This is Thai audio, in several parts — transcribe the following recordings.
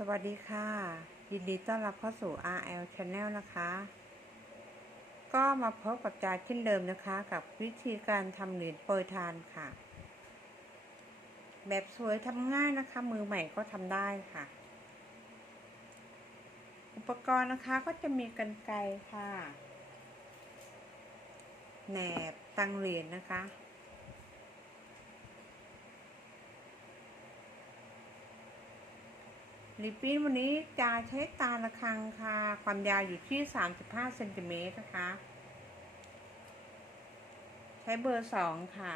สวัสดีค่ะ ยินดีต้อนรับเข้าสู่ RL Channel นะคะ ก็มาพบกับจาเช่นเดิมนะคะ กับวิธีการทำเหรียญโปรยทานค่ะ แบบสวยทำง่ายนะคะ มือใหม่ก็ทำได้ค่ะ อุปกรณ์นะคะก็จะมีกันไกรค่ะ แหนบตังเหรียญนะคะ ลิปปิ้นวันนี้จะใช้ตาละครังค่ะ ความยาวอยู่ที่ 35เซนติเมตรนะคะ ใช้เบอร์สองค่ะ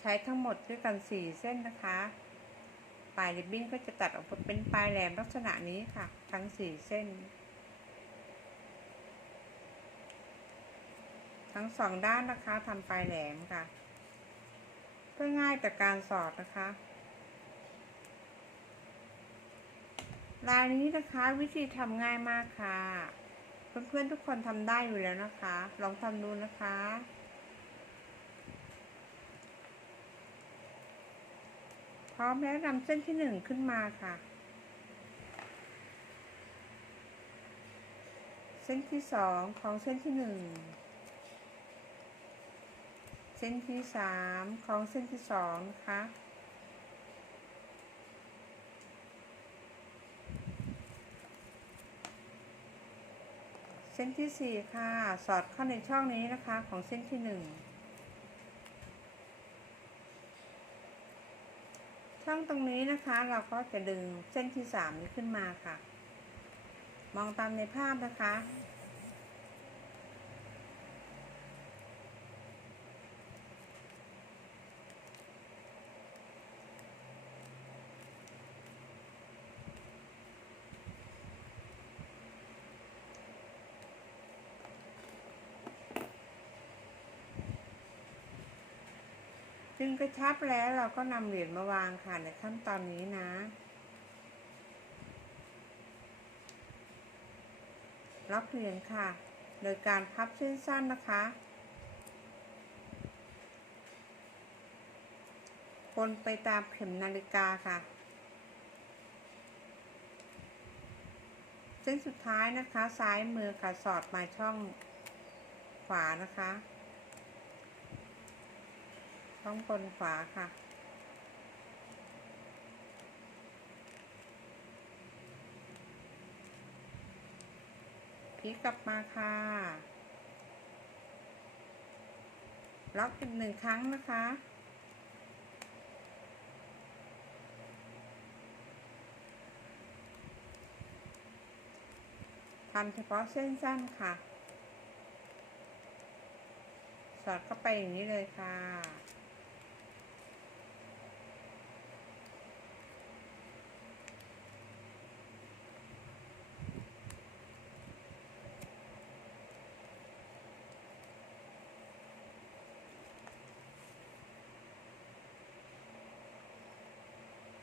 ใช้ทั้งหมดด้วยกัน 4 เส้นนะคะ ปลายริบบิ้นก็จะตัดออกมาเป็นปลายแหลมลักษณะนี้ค่ะ ทั้ง 4 เส้น ทั้งสองด้านนะคะทำปลายแหลมค่ะ เพื่อง่ายต่อการสอดนะคะ ลายนี้นะคะวิธีทำง่ายมากค่ะ เพื่อนๆทุกคนทำได้อยู่แล้วนะคะ ลองทำดูนะคะพร้อมแล้วนำเส้นที่หนึ่งขึ้นมาค่ะ เส้นที่สองของเส้นที่หนึ่งเส้นที่สามของเส้นที่สองนะคะ ส้นที่สี่ค่ะ สอดเข้าในช่องนี้นะคะของเส้นที่หนึ่งช่องตรงนี้นะคะเราก็จะดึงเส้นที่สามนี้ขึ้นมาค่ะ มองตามในภาพนะคะ จึงกระชับแล้วเราก็นำเหรียญมาวางค่ะในขั้นตอนนี้นะรับเหรียญค่ะ โดยการพับเส้นสั้นนะคะคนไปตามเข็มนาฬิกาค่ะ เส้นสุดท้ายนะคะ ซ้ายมือค่ะสอดมาช่องขวานะคะ ช่องบนขวาค่ะ พลิกกลับมาค่ะ ล็อกอีกหนึ่งครั้งนะคะทำเฉพาะเส้นสั้นค่ะ สอดเข้าไปอย่างนี้เลยค่ะ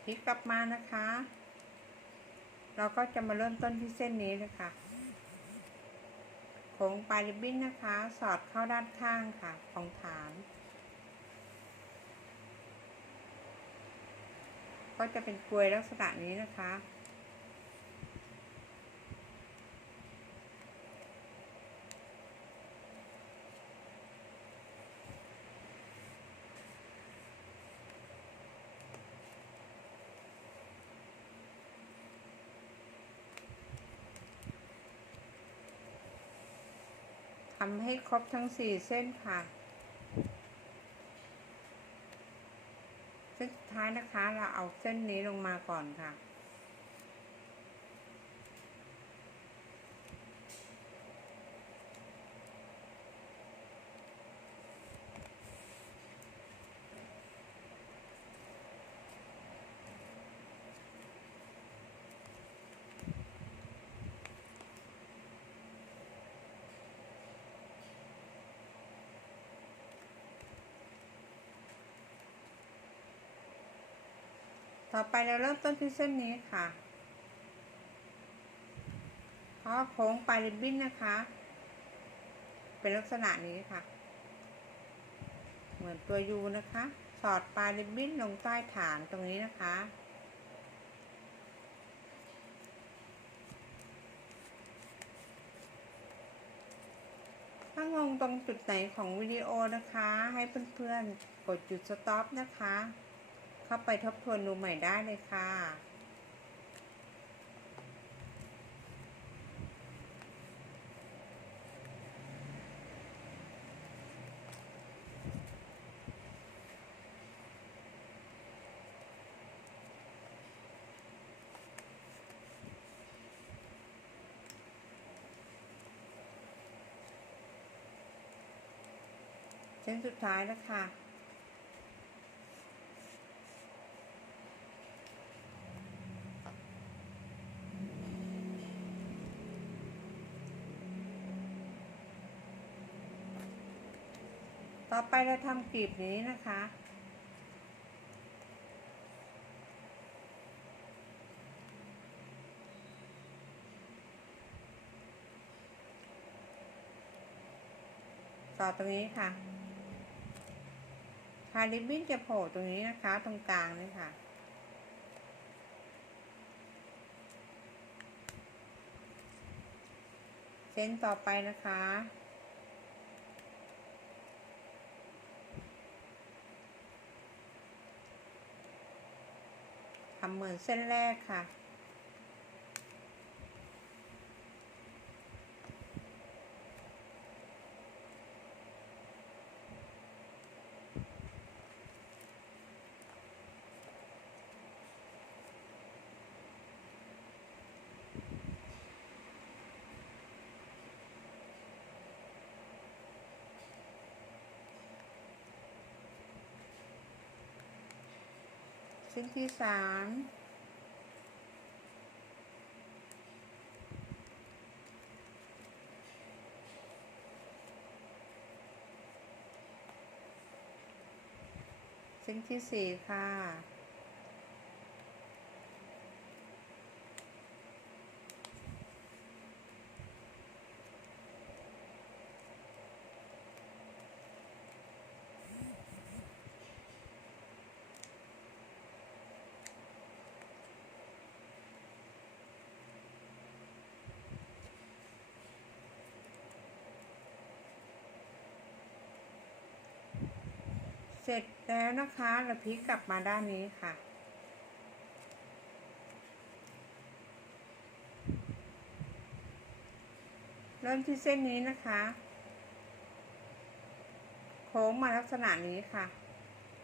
ลิกกลับมานะคะ เราก็จะมาเริ่มต้นที่เส้นนี้เลยค่ะโค้งปลายริบบิ้นนะคะ สอดเข้าด้านข้างค่ะ ของฐาน ก็จะเป็นกลวยลักษณะนี้นะคะ ทำให้ครบทั้งสี่เส้นค่ะเส้นสุดท้ายนะคะเราเอาเส้นนี้ลงมาก่อนค่ะ ต่อไปเราเริ่มต้นที่เส้นนี้ค่ะเพราะโค้งปลายริบบิ้นนะคะ เป็นลักษณะนี้ค่ะ เหมือนตัวยูนะคะ สอดปลายริบบิ้นลงใต้ฐานตรงนี้นะคะถ้างงตรงจุดไหนของวิดีโอนะคะ ให้เพื่อนๆ กดจุดสต็อปนะคะ เข้าไปทบทวนดูใหม่ได้เลยค่ะเส้นสุดท้ายแล้วค่ะ ไปเราทำกลีบนี้นะคะ ต่อตรงนี้ค่ะพาริบบิ้นจะโผล่ตรงนี้นะคะ ตรงกลางนี่ค่ะเส้นต่อไปนะคะำเหมือนเส้นแรกค่ะ เส้นที่สามเส้นที่สี่ค่ะ เสร็จแล้วนะคะเราพลิกกลับมาด้านนี้ค่ะ เริ่มที่เส้นนี้นะคะ โค้งมาลักษณะนี้ค่ะ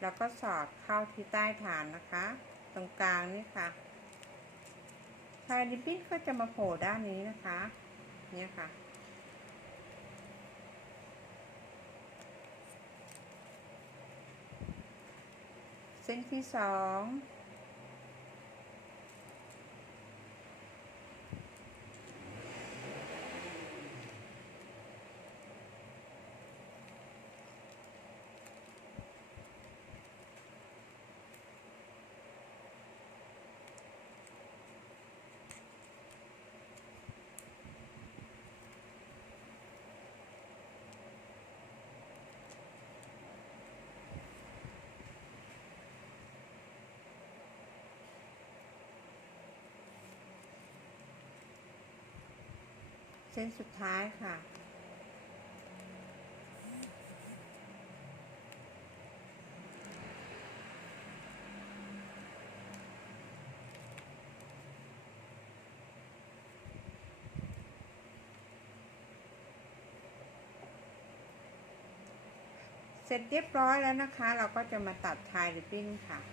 แล้วก็สอดเข้าที่ใต้ฐานนะคะ ตรงกลางนี่ค่ะชายริบบิ้นก็จะมาโผล่ด้านนี้นะคะ เนี่ยค่ะ เส้นที่สอง เส้นสุดท้ายค่ะ เสร็จเรียบร้อยแล้วนะคะ เราก็จะมาตัดทายริบบิ้นค่ะ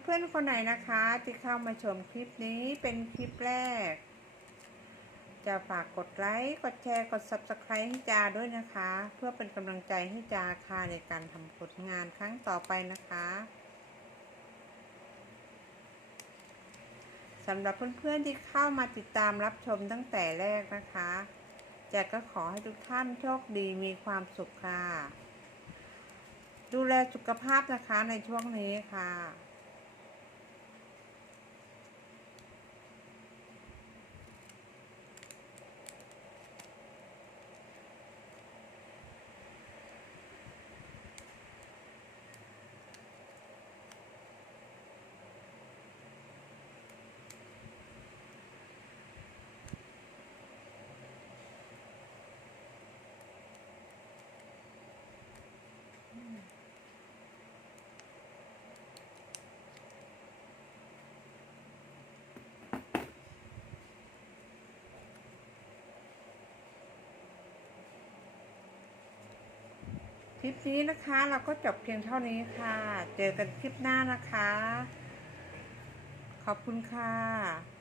เพื่อนๆคนไหนนะคะที่เข้ามาชมคลิปนี้เป็นคลิปแรก จะฝากกดไลค์ กดแชร์ กด Subscribe ให้จาด้วยนะคะ เพื่อเป็นกำลังใจให้จาค่ะในการทำผลงานครั้งต่อไปนะคะสำหรับเพื่อนๆที่เข้ามาติดตามรับชมตั้งแต่แรกนะคะจาก็ขอให้ทุกท่านโชคดีมีความสุขค่ะ ดูแลสุขภาพนะคะในช่วงนี้ค่ะ คลิปนี้นะคะเราก็จบเพียงเท่านี้ค่ะ เจอกันคลิปหน้านะคะ ขอบคุณค่ะ